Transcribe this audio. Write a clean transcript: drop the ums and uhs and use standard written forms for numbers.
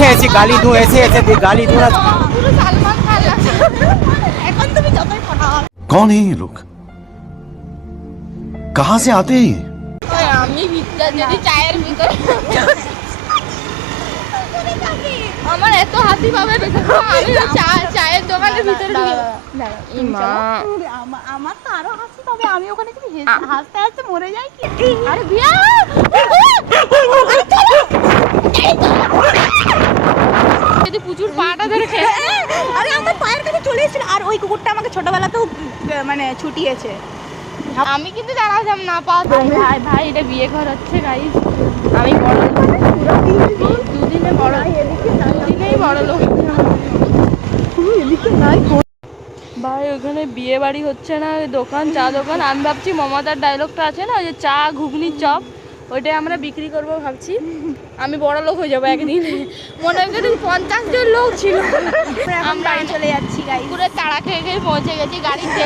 এসে এসে গালি দু এসে এসে গালি দু না পুরো সালমান খান লাগছে। এখন তুমি যতই পড়াও कौन है ये लोग कहां से आते हैं ये? আমি ভিতরে যদি চায়ের ভিতরে আমার এত হাসি পাবে আমি চায়ের দোকানের ভিতরে আমার তো আরো হাসি পাবে আমি ওখানে যদি হাসতে হাসতে মরে যাই কি আরে বিয়া যদি প্রচুর পাটা ধরে আরে আমার পায়ের কাছে চলে এসেছিল আর ওই কুকুরটা আমাকে ছোটবেলাতেও মানে ছুটিয়েছে আমি কিন্তু দাঁড়াতাম না পা ভাই ভাই এটা বিয়ে ঘর হচ্ছে গাইস আমি বড় দুদিনে বড় দুদিনেই বড় লোক ভাই ওখানে বিয়ে বাড়ি হচ্ছে না দোকান চা দোকান আমি ভাবছি মমতার ডায়লগটা আছে না যে চা ঘুগনির চপ ওইটাই আমরা বিক্রি করবো ভাবছি আমি বড় লোক হয়ে যাবো একদিন মনে হয় 50 জন লোক ছিল আমরা চলে যাচ্ছি গাড়ি পুরো তাড়া খেয়ে পৌঁছে গেছি গাড়িতে